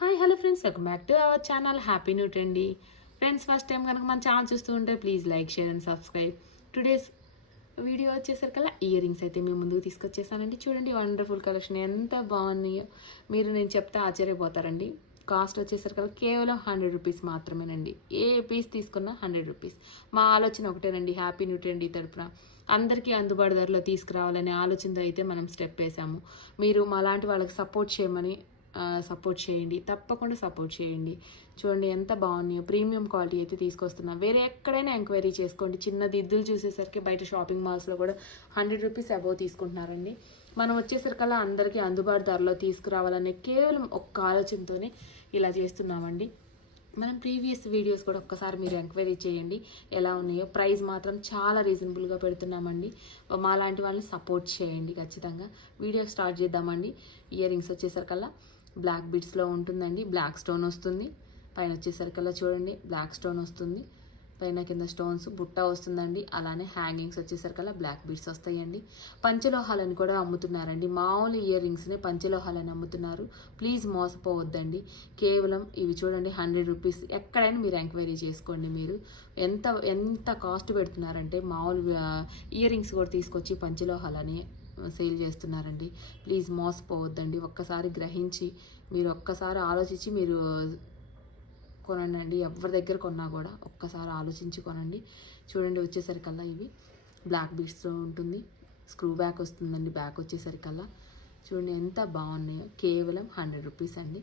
Hi hello friends welcome back to our channel. Happy న్యూట్ అండి friends first time కనుక మన channel చూస్తూ ఉంటే please like share and subscribe. Today's video వచ్చేసరికల్లా earrings అయితే మేము ముందుకు తీసుకొచ్చేసానండి. చూడండి వండర్ఫుల్ కలెక్షన్ ఎంత బాగున్నాయో. మీరు నేను చెప్తే ఆశ్చర్యపోతారండి. కాస్ట్ వచ్చేసరికల్లా కేవలం హండ్రెడ్ రూపీస్ మాత్రమేనండి. ఏ పీస్ తీసుకున్నా హండ్రెడ్ రూపీస్. మా ఆలోచన ఒకటేనండి హ్యాపీ న్యూట్రండి తరపున. అందరికీ అందుబాటు ధరలో తీసుకురావాలనే ఆలోచనతో అయితే మనం స్టెప్ వేసాము. మీరు మా లాంటి వాళ్ళకి సపోర్ట్ చేయమని సపోర్ట్ చేయండి. తప్పకుండా సపోర్ట్ చేయండి. చూడండి ఎంత బాగున్నాయో. ప్రీమియం క్వాలిటీ అయితే తీసుకొస్తున్నాం. వేరే ఎక్కడైనా ఎంక్వైరీ చేసుకోండి. చిన్న దిద్దులు చూసేసరికి బయట షాపింగ్ మాల్స్లో కూడా హండ్రెడ్ రూపీస్ అబౌవ్ తీసుకుంటున్నారండి. మనం వచ్చేసరికల్లా అందరికీ అందుబాటు ధరలో తీసుకురావాలనే కేవలం ఒక్క ఆలోచనతోనే ఇలా చేస్తున్నామండి. మనం ప్రీవియస్ వీడియోస్ కూడా ఒక్కసారి మీరు ఎంక్వైరీ చేయండి. ఎలా ఉన్నాయో. ప్రైస్ మాత్రం చాలా రీజనబుల్గా పెడుతున్నామండి. మా లాంటి వాళ్ళని సపోర్ట్ చేయండి ఖచ్చితంగా. వీడియో స్టార్ట్ చేద్దామండి. ఇయర్ రింగ్స్ వచ్చేసరికల్లా. బ్లాక్ బిట్స్లో ఉంటుందండి. బ్లాక్ స్టోన్ వస్తుంది. పైన వచ్చేసరికల్లా చూడండి. బ్లాక్ స్టోన్ వస్తుంది. పైన కింద స్టోన్స్ బుట్ట వస్తుందండి. అలానే హ్యాంగింగ్స్ వచ్చేసరికల్లా బ్లాక్ బీడ్స్ వస్తాయండి. పంచలోహాలని కూడా అమ్ముతున్నారండి. మామూలు ఇయర్ రింగ్స్నే పంచలోహాలని అమ్ముతున్నారు. ప్లీజ్ మోసపోవద్దండి. కేవలం ఇవి చూడండి. Hundred rupees. ఎక్కడైనా మీరు ఎంక్వైరీ చేసుకోండి మీరు. ఎంత ఎంత కాస్ట్ పెడుతున్నారంటే మామూలు ఇయర్ రింగ్స్ కూడా తీసుకొచ్చి పంచలోహాలని సేల్ చేస్తున్నారండి. ప్లీజ్ మోసపోవద్దండి. ఒక్కసారి గ్రహించి మీరు ఒక్కసారి ఆలోచించి మీరు కొనండి. ఎవరి దగ్గర కొన్నా కూడా ఒక్కసారి ఆలోచించి కొనండి. చూడండి వచ్చేసరికల్లా ఇవి బ్లాక్ బీట్స్తో ఉంటుంది. స్క్రూ బ్యాక్ వస్తుందండి బ్యాక్ వచ్చేసరికల్లా. చూడండి ఎంత బాగున్నాయో. కేవలం హండ్రెడ్ రూపీస్ అండి.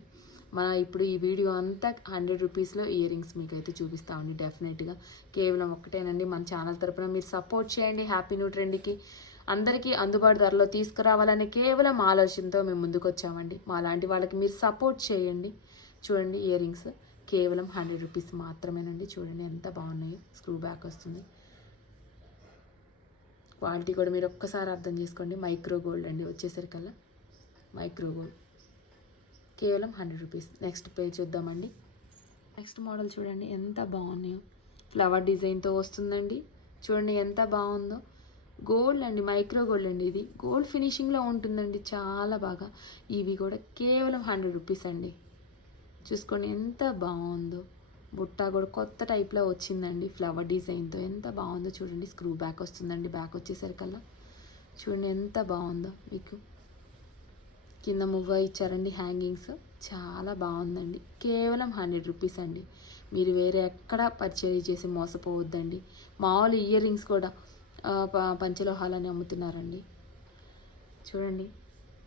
మన ఇప్పుడు ఈ వీడియో అంతా హండ్రెడ్ రూపీస్లో ఇయర్ రింగ్స్ మీకు అయితే చూపిస్తామండి డెఫినెట్గా. కేవలం ఒక్కటేనండి. మన ఛానల్ తరపున మీరు సపోర్ట్ చేయండి. హ్యాపీ న్యూ ట్రెండ్కి అందరికీ అందుబాటు ధరలో తీసుకురావాలనే కేవలం ఆలోచనతో మేము ముందుకొచ్చామండి. మా లాంటి వాళ్ళకి మీరు సపోర్ట్ చేయండి. చూడండి ఇయర్ రింగ్స్ కేవలం హండ్రెడ్ రూపీస్ మాత్రమేనండి. చూడండి ఎంత బాగున్నాయో. స్క్రూ బ్యాక్ వస్తుంది. క్వాలిటీ కూడా మీరు ఒక్కసారి అర్థం చేసుకోండి. మైక్రో గోల్డ్ అండి వచ్చేసరికల్లా. Micro gold. కేవలం హండ్రెడ్ రూపీస్. నెక్స్ట్ పే చూద్దామండి. నెక్స్ట్ మోడల్ చూడండి ఎంత బాగున్నాయో. ఫ్లవర్ డిజైన్తో వస్తుందండి. చూడండి ఎంత బాగుందో. గోల్డ్ అండి మైక్రో గోల్డ్ అండి ఇది. గోల్డ్ ఫినిషింగ్లో ఉంటుందండి చాలా బాగా. ఇవి కూడా కేవలం హండ్రెడ్ రూపీస్ అండి. చూసుకోండి ఎంత బాగుందో. బుట్ట కూడా కొత్త టైప్లో వచ్చిందండి ఫ్లవర్ డిజైన్తో ఎంత బాగుందో చూడండి. స్క్రూ బ్యాక్ వస్తుందండి బ్యాక్ వచ్చేసరికల్లా. చూడండి ఎంత బాగుందో మీకు. కింద మువ్వ ఇచ్చారండి హ్యాంగింగ్స్ చాలా బాగుందండి. కేవలం హండ్రెడ్ రూపీస్ అండి. మీరు వేరే ఎక్కడ పర్చేజ్ చేసి మోసపోవద్దండి. మామూలు ఇయర్ రింగ్స్ కూడా పంచలోహాలని అమ్ముతున్నారండి. చూడండి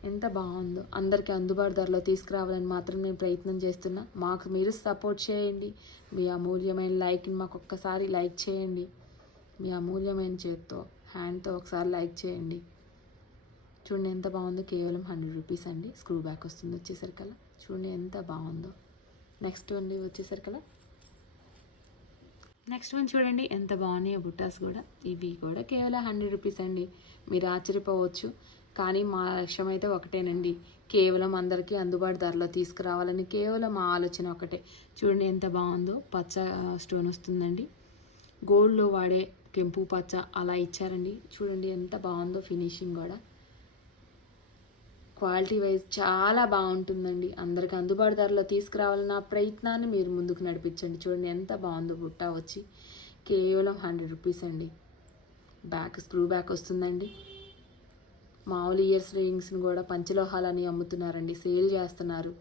ఎంత బాగుందో. అందరికీ అందుబాటు ధరలో తీసుకురావాలని మాత్రం నేను ప్రయత్నం చేస్తున్నా. మాకు మీరు సపోర్ట్ చేయండి. మీ అమూల్యమైన లైక్ని మాకు ఒక్కసారి లైక్ చేయండి. మీ అమూల్యమైన చేత్తో హ్యాండ్తో ఒకసారి లైక్ చేయండి. చూడండి ఎంత బాగుందో. కేవలం హండ్రెడ్ రూపీస్ అండి. స్క్రూ బ్యాక్ వస్తుంది వచ్చేసరికల్లా. చూడండి ఎంత బాగుందో. నెక్స్ట్ అండి వచ్చేసరికల్లా. నెక్స్ట్ వన్ చూడండి ఎంత బాగున్నాయో బుట్టాస్ కూడా. ఇవి కూడా కేవలం హండ్రెడ్ రూపీస్ అండి. మీరు ఆశ్చర్యపోవచ్చు. కానీ మా లక్ష్యం అయితే ఒకటేనండి. కేవలం అందరికీ అందుబాటు ధరలో తీసుకురావాలని కేవలం మా ఆలోచన ఒకటే. చూడండి ఎంత బాగుందో. పచ్చ స్టోన్ వస్తుందండి. గోల్డ్లో వాడే కెంపు పచ్చ అలా ఇచ్చారండి. చూడండి ఎంత బాగుందో ఫినిషింగ్ కూడా. క్వాలిటీ వైజ్ చాలా బాగుంటుందండి. అందరికి అందుబాటు ధరలో తీసుకురావాలన్న ప్రయత్నాన్ని మీరు ముందుకు నడిపించండి. చూడండి ఎంత బాగుందో బుట్ట వచ్చి కేవలం హండ్రెడ్ రూపీస్ అండి. బ్యాక్ స్క్రూ బ్యాక్ వస్తుందండి. మామూలు ఇయర్స్ రింగ్స్ని కూడా పంచలోహాలని అమ్ముతున్నారండి. సేల్ చేస్తున్నారు.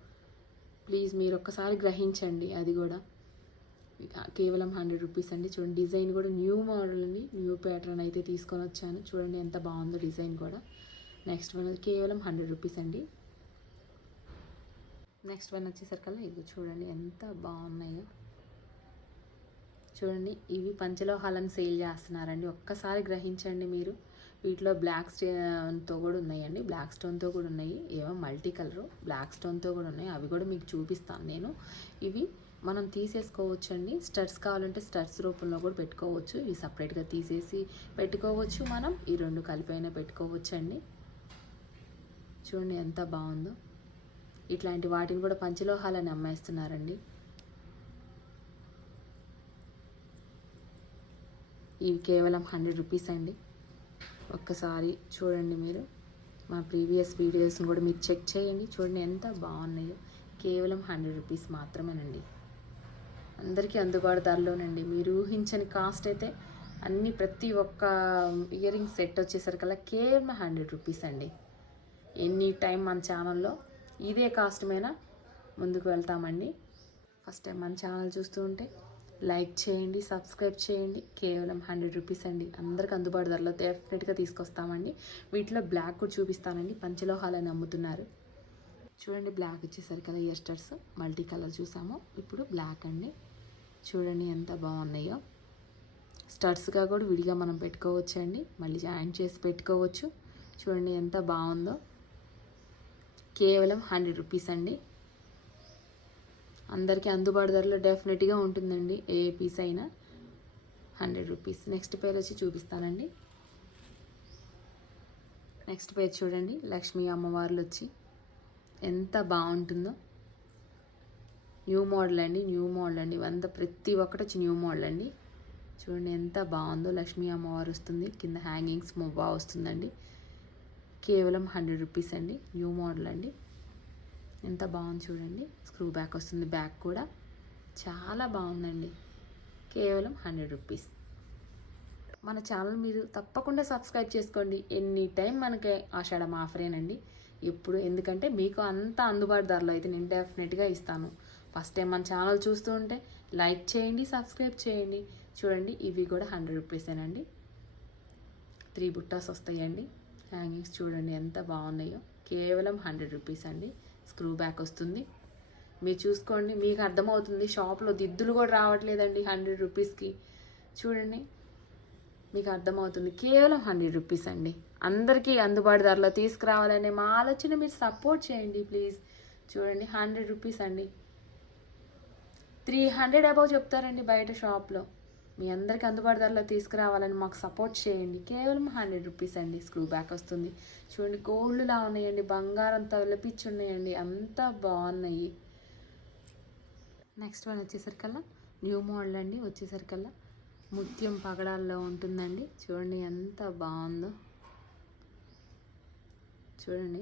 ప్లీజ్ మీరు ఒక్కసారి గ్రహించండి అది కూడా. కేవలం హండ్రెడ్ రూపీస్ అండి. చూడండి డిజైన్ కూడా న్యూ మోడల్ అండి న్యూ ప్యాటర్న్ అయితే తీసుకొని వచ్చాను. చూడండి ఎంత బాగుందో డిజైన్ కూడా. నెక్స్ట్ వన్ కేవలం హండ్రెడ్ రూపీస్ అండి. నెక్స్ట్ వన్ వచ్చేసరికల్లా ఇది చూడండి ఎంత బాగున్నాయో. చూడండి ఇవి పంచలోహాలను సేల్ చేస్తున్నారండి. ఒక్కసారి గ్రహించండి మీరు. వీటిలో బ్లాక్ స్టోన్తో కూడా ఉన్నాయండి. బ్లాక్ స్టోన్తో కూడా ఉన్నాయి. ఏమో మల్టీ కలరు బ్లాక్ స్టోన్తో కూడా ఉన్నాయి. అవి కూడా మీకు చూపిస్తాను నేను. ఇవి మనం తీసేసుకోవచ్చు అండి స్టడ్స్ కావాలంటే స్టడ్స్ రూపంలో కూడా పెట్టుకోవచ్చు. ఇవి సపరేట్గా తీసేసి పెట్టుకోవచ్చు మనం. ఈ రెండు కలిపైనా పెట్టుకోవచ్చు అండి చూడండి ఎంత బాగుందో. ఇట్లాంటి వాటిని కూడా పంచలోహాలని అమ్మేస్తున్నారండి. ఇవి కేవలం హండ్రెడ్ రూపీస్ అండి. ఒక్కసారి చూడండి మీరు. మా ప్రీవియస్ వీడియోస్ని కూడా మీరు చెక్ చేయండి. చూడండి ఎంత బాగున్నాయో. కేవలం హండ్రెడ్ రూపీస్ మాత్రమేనండి. అందరికీ అందుబాటు ధరలోనండి. మీరు ఊహించని కాస్ట్ అయితే అన్ని ప్రతి ఒక్క ఇయర్ రింగ్ సెట్ వచ్చేసరికల్లా కేవలం హండ్రెడ్ రూపీస్ అండి. ఎనీ టైం మన ఛానల్లో ఇదే కాస్ట్ మీద ముందుకు వెళ్తామండి. ఫస్ట్ టైం మన ఛానల్ చూస్తూ ఉంటే లైక్ చేయండి సబ్స్క్రైబ్ చేయండి. కేవలం హండ్రెడ్ రూపీస్ అండి. అందరికి అందుబాటు ధరలో డెఫినెట్గా తీసుకొస్తామండి. వీటిలో బ్లాక్ కూడా చూపిస్తానండి. పంచలోహాలని అమ్ముతున్నారు చూడండి బ్లాక్ వచ్చేసరికి కదా ఎస్టర్స్ మల్టీ కలర్ చూసాము. ఇప్పుడు బ్లాక్ అండి. చూడండి ఎంత బాగున్నాయో. స్టర్స్గా కూడా విడిగా మనం పెట్టుకోవచ్చు అండి మళ్ళీ జాయిన్ చేసి పెట్టుకోవచ్చు. చూడండి ఎంత బాగుందో. కేవలం హండ్రెడ్ రూపీస్ అండి. అందరికీ అందుబాటు ధరలో డెఫినెట్గా ఉంటుందండి. ఏ పీస్ అయినా హండ్రెడ్ రూపీస్. నెక్స్ట్ పేర్ వచ్చి చూపిస్తానండి. నెక్స్ట్ పేర్ చూడండి. లక్ష్మీ అమ్మవార్లు వచ్చి ఎంత బాగుంటుందో. న్యూ మోడల్ అండి. న్యూ మోడల్ అండి. వంద ప్రతి ఒక్కటి వచ్చి న్యూ మోడల్ అండి. చూడండి ఎంత బాగుందో లక్ష్మీ అమ్మవారు వస్తుంది. కింద హ్యాంగింగ్స్ బాగా వస్తుందండి. కేవలం హండ్రెడ్ రూపీస్ అండి. న్యూ మోడల్ అండి. ఎంత బాగుంది చూడండి. స్క్రూ బ్యాక్ వస్తుంది. బ్యాక్ కూడా చాలా బాగుందండి. కేవలం హండ్రెడ్ రూపీస్. మన ఛానల్ మీరు తప్పకుండా సబ్స్క్రైబ్ చేసుకోండి. ఎనీ టైం మనకి ఆషాఢం ఆఫరేనండి. ఎప్పుడు? ఎందుకంటే మీకు అంత అందుబాటు ధరలో అయితే నేను డెఫినెట్గా ఇస్తాను. ఫస్ట్ టైం మన ఛానల్ చూస్తూ ఉంటే లైక్ చేయండి సబ్స్క్రైబ్ చేయండి. చూడండి ఇవి కూడా హండ్రెడ్ రూపీసేనండి. త్రీ బుట్టాస్ వస్తాయండి. హ్యాంగింగ్స్ చూడండి ఎంత బాగున్నాయో. కేవలం హండ్రెడ్ రూపీస్ అండి. స్క్రూ బ్యాక్ వస్తుంది. మీరు చూసుకోండి మీకు అర్థమవుతుంది. షాప్లో దిద్దులు కూడా రావట్లేదండి హండ్రెడ్ రూపీస్కి. చూడండి మీకు అర్థమవుతుంది. కేవలం హండ్రెడ్ రూపీస్ అండి. అందరికీ అందుబాటు ధరలో తీసుకురావాలనే మా ఆలోచన. మీరు సపోర్ట్ చేయండి ప్లీజ్. చూడండి హండ్రెడ్ రూపీస్ అండి. త్రీ హండ్రెడ్ అబౌవ్ చెప్తారండి బయట షాప్లో. మీ అందరికి అందుబాటు ధరలో తీసుకురావాలని మాకు సపోర్ట్ చేయండి. కేవలం హండ్రెడ్ రూపీస్ అండి స్క్రూ బ్యాక్ వస్తుంది. చూడండి గోల్డ్లా ఉన్నాయండి బంగారం తలపిచ్చి ఉన్నాయండి అంత బాగున్నాయి. నెక్స్ట్ వన్ వచ్చేసరికల్లా న్యూ మోడల్ అండి వచ్చేసరికల్లా ముత్యం పగడాల్లో ఉంటుందండి. చూడండి ఎంత బాగుందో. చూడండి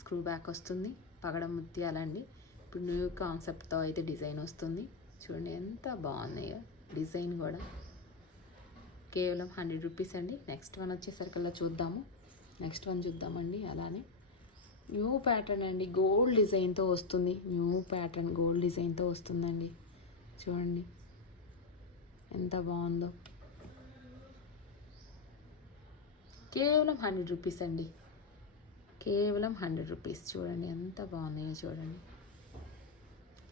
స్క్రూ బ్యాక్ వస్తుంది పగడ ముత్యాలండి. ఇప్పుడు న్యూ కాన్సెప్ట్తో అయితే డిజైన్ వస్తుంది. చూడండి ఎంత బాగున్నాయో. డిజైన్ కూడా. కేవలం హండ్రెడ్ రూపీస్ అండి. నెక్స్ట్ వన్ వచ్చేసరికల్లా చూద్దాము. నెక్స్ట్ వన్ చూద్దామండి అలానే. న్యూ ప్యాటర్న్ అండి. గోల్డ్ డిజైన్తో వస్తుంది. న్యూ ప్యాటర్న్ గోల్డ్ డిజైన్తో వస్తుందండి. చూడండి. ఎంత బాగుందో. కేవలం హండ్రెడ్ రూపీస్ అండి. కేవలం హండ్రెడ్ రూపీస్. చూడండి ఎంత బాగున్నాయో చూడండి.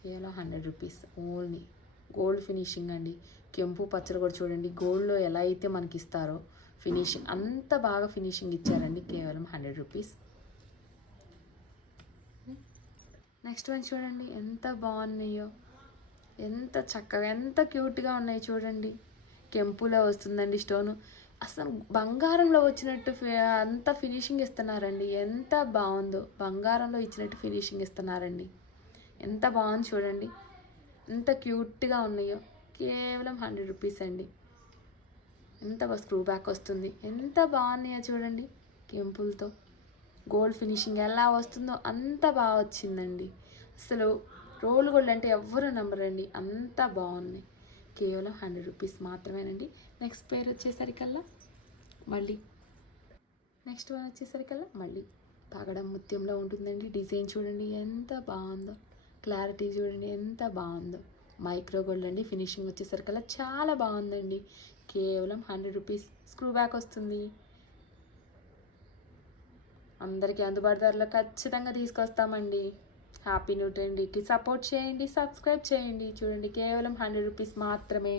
కేవలం hundred rupees. Only gold finishing అండి. కెంపు పచ్చలు కూడా చూడండి. గోల్డ్లో ఎలా అయితే మనకి ఇస్తారో ఫినిషింగ్ అంత బాగా ఫినిషింగ్ ఇచ్చారండి. కేవలం హండ్రెడ్ రూపీస్. నెక్స్ట్ వన్ చూడండి. ఎంత బాగున్నాయో. ఎంత చక్కగా ఎంత క్యూట్గా ఉన్నాయి చూడండి. కెంపులో వస్తుందండి స్టోను. అసలు బంగారంలో వచ్చినట్టు ఫి- అంత ఫినిషింగ్ ఇస్తున్నారండి. ఎంత బాగుందో. బంగారంలో ఇచ్చినట్టు ఫినిషింగ్ ఇస్తున్నారండి. ఎంత బాగుంది చూడండి. ఎంత క్యూట్గా ఉన్నాయో. కేవలం హండ్రెడ్ రూపీస్ అండి. ఎంత బాగా స్క్రూ బ్యాక్ వస్తుంది. ఎంత బాగున్నాయో చూడండి కెంపుల్తో. గోల్డ్ ఫినిషింగ్ ఎలా వస్తుందో అంత బాగా వచ్చిందండి. అసలు రోల్ గోల్డ్ అంటే ఎవ్వరు నమ్మరండి. అంత బాగున్నాయి. కేవలం హండ్రెడ్ రూపీస్ మాత్రమేనండి. నెక్స్ట్ పేరు వచ్చేసరికల్లా మళ్ళీ. నెక్స్ట్ వన్ వచ్చేసరికల్లా మళ్ళీ. పగడం ముత్యంలో ఉంటుందండి డిజైన్ చూడండి ఎంత బాగుందో. క్లారిటీ చూడండి ఎంత బాగుందో. మైక్రో గోల్డ్ అండి. ఫినిషింగ్ వచ్చేసరికల్లా చాలా బాగుందండి. కేవలం హండ్రెడ్ రూపీస్ స్క్రూ బ్యాక్ వస్తుంది. అందరికీ అందుబాటు ధరలో ఖచ్చితంగా తీసుకొస్తామండి. హ్యాపీ న్యూ ట్రెండ్కి సపోర్ట్ చేయండి సబ్స్క్రైబ్ చేయండి. చూడండి కేవలం హండ్రెడ్ రూపీస్ మాత్రమే.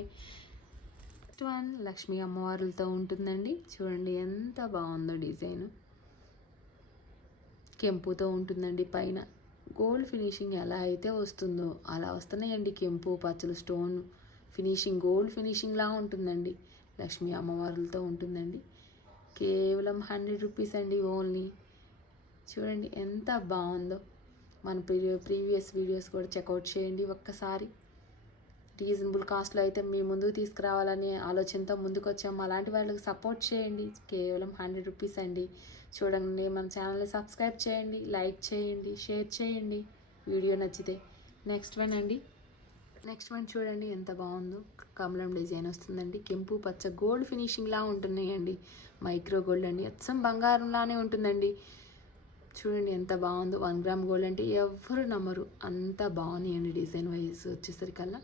నెక్స్ట్ వన్ లక్ష్మీ అమ్మవారులతో ఉంటుందండి. చూడండి ఎంత బాగుందో డిజైన్. కెంపుతో ఉంటుందండి పైన. గోల్డ్ ఫినిషింగ్ ఎలా అయితే వస్తుందో అలా వస్తున్నాయండి కెంపు పచ్చలు స్టోన్. ఫినిషింగ్ గోల్డ్ ఫినిషింగ్లా ఉంటుందండి. లక్ష్మీ అమ్మవారులతో ఉంటుందండి. కేవలం హండ్రెడ్ రూపీస్ అండి ఓన్లీ. చూడండి ఎంత బాగుందో. మన ప్రీ ప్రీవియస్ వీడియోస్ కూడా చెక్అవుట్ చేయండి ఒక్కసారి. రీజనబుల్ కాస్ట్లో అయితే మీ ముందుకు తీసుకురావాలనే ఆలోచనతో ముందుకు వచ్చాము అలాంటి వాళ్ళకి సపోర్ట్ చేయండి. కేవలం హండ్రెడ్ రూపీస్ అండి. చూడండి మన ఛానల్ని సబ్స్క్రైబ్ చేయండి లైక్ చేయండి షేర్ చేయండి. వీడియో నచ్చితే నెక్స్ట్ వన్ అండి. నెక్స్ట్ వన్ చూడండి ఎంత బాగుందో. కమలం డిజైన్ వస్తుందండి. కెంపు పచ్చ గోల్డ్ ఫినిషింగ్లా ఉంటున్నాయండి. మైక్రో గోల్డ్ అండి. అచ్చం బంగారంలానే ఉంటుందండి. చూడండి ఎంత బాగుందో. వన్ గ్రామ్ గోల్డ్ అంటే ఎవ్వరు నమ్మరు. అంత బాగున్నాయండి డిజైన్ వైజ్ వచ్చేసరికల్లా.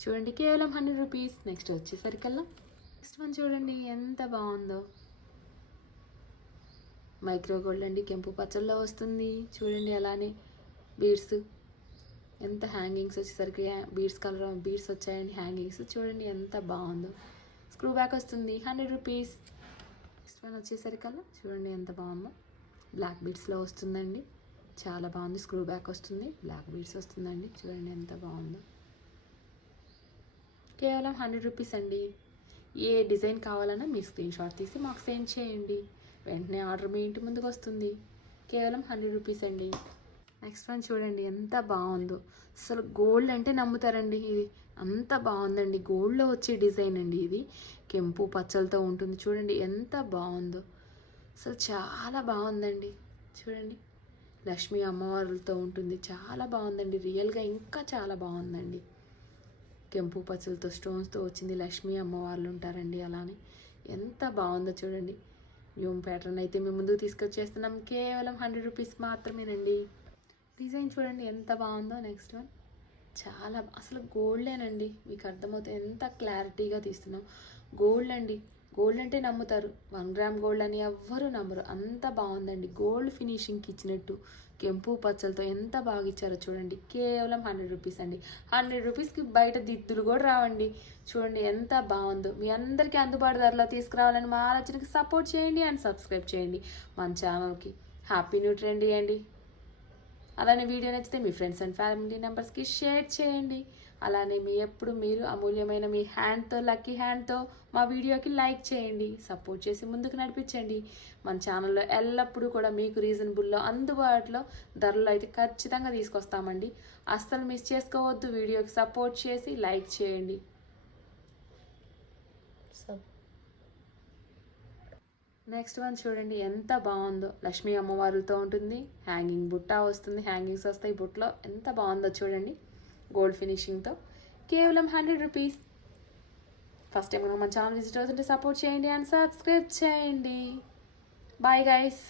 చూడండి కేవలం హండ్రెడ్ రూపీస్ నెక్స్ట్ వచ్చేసరికల్లా. నెక్స్ట్ వన్ చూడండి ఎంత బాగుందో. మైక్రో గోల్డ్ అండి కెంపు పచ్చల్లో వస్తుంది. చూడండి అలానే బీడ్స్ ఎంత హ్యాంగింగ్స్ వచ్చేసరికి బీడ్స్ కలర్ బీడ్స్ వచ్చాయండి హ్యాంగింగ్స్ చూడండి ఎంత బాగుందో. స్క్రూ బ్యాక్ వస్తుంది హండ్రెడ్ రూపీస్ నెక్స్ట్ వన్ వచ్చేసరికల్లా. చూడండి ఎంత బాగుందో. బ్లాక్ బీడ్స్లో వస్తుందండి. చాలా బాగుంది స్క్రూ బ్యాక్ వస్తుంది. బ్లాక్ బీడ్స్ వస్తుందండి. చూడండి ఎంత బాగుందో. కేవలం హండ్రెడ్ రూపీస్ అండి. ఏ డిజైన్ కావాలన్నా మీరు స్క్రీన్ షాట్ తీసి మాకు సెండ్ చేయండి. వెంటనే ఆర్డర్ మీ ఇంటి ముందుకు వస్తుంది. కేవలం హండ్రెడ్ రూపీస్ అండి. నెక్స్ట్ వన్ చూడండి ఎంత బాగుందో. అసలు గోల్డ్ అంటే నమ్ముతారండి. ఇది అంత బాగుందండి. గోల్డ్లో వచ్చే డిజైన్ అండి ఇది. కెంపు పచ్చలతో ఉంటుంది. చూడండి ఎంత బాగుందో. అసలు చాలా బాగుందండి. చూడండి లక్ష్మీ అమ్మవారులతో ఉంటుంది. చాలా బాగుందండి. రియల్గా ఇంకా చాలా బాగుందండి. కెంపు పచ్చలతో స్టోన్స్తో వచ్చింది లక్ష్మీ. అమ్మవార్లు ఉంటారండి అలానే. ఎంత బాగుందో చూడండి. న్యూమ్ ప్యాటర్న్ అయితే మేము ముందుకు తీసుకొచ్చేస్తున్నాం. కేవలం హండ్రెడ్ రూపీస్ మాత్రమేనండి. డిజైన్ చూడండి ఎంత బాగుందో. Next one. చాలా అసలు గోల్డేనండి. మీకు అర్థమవుతుంది ఎంత క్లారిటీగా తీస్తున్నాం. గోల్డ్ అండి. గోల్డ్ అంటే నమ్ముతారు. వన్ గ్రామ్ గోల్డ్ అని ఎవ్వరు నమ్మరు. అంత బాగుందండి. గోల్డ్ ఫినిషింగ్కి ఇచ్చినట్టు. కెంపు పచ్చలతో ఎంత బాగా ఇచ్చారో చూడండి. కేవలం హండ్రెడ్ రూపీస్ అండి. హండ్రెడ్ రూపీస్కి బయట దిద్దులు కూడా రావండి. చూడండి ఎంత బాగుందో. మీ అందరికీ అందుబాటు ధరలో తీసుకురావాలని మా ఆలోచనకి సపోర్ట్ చేయండి అండ్ సబ్స్క్రైబ్ చేయండి. మన ఛానల్కి హ్యాపీ న్యూ ట్రెండ్ అండి. అలానే వీడియో నచ్చితే మీ ఫ్రెండ్స్ అండ్ ఫ్యామిలీ మెంబర్స్కి షేర్ చేయండి. అలానే మీ ఎప్పుడు మీరు అమూల్యమైన మీ హ్యాండ్తో లక్కీ హ్యాండ్తో మా వీడియోకి లైక్ చేయండి సపోర్ట్ చేసి ముందుకు నడిపించండి. మన ఛానల్లో ఎల్లప్పుడూ కూడా మీకు రీజనబుల్లో అందుబాటులో ధరలు అయితే ఖచ్చితంగా తీసుకొస్తామండి. అస్సలు మిస్ చేసుకోవద్దు వీడియోకి సపోర్ట్ చేసి లైక్ చేయండి. నెక్స్ట్ వన్ చూడండి ఎంత బాగుందో. లక్ష్మీ అమ్మవారులతో ఉంటుంది హ్యాంగింగ్ బుట్ట వస్తుంది హ్యాంగింగ్స్ వస్తాయి బుట్టలో ఎంత బాగుందో చూడండి. గోల్డ్ ఫినిషింగ్తో కేవలం హండ్రెడ్ రూపీస్ ఫస్ట్ టైం మన ఛానల్ విజిట్ అవుతుంటే సపోర్ట్ చేయండి అండ్ సబ్స్క్రైబ్ చేయండి. Bye guys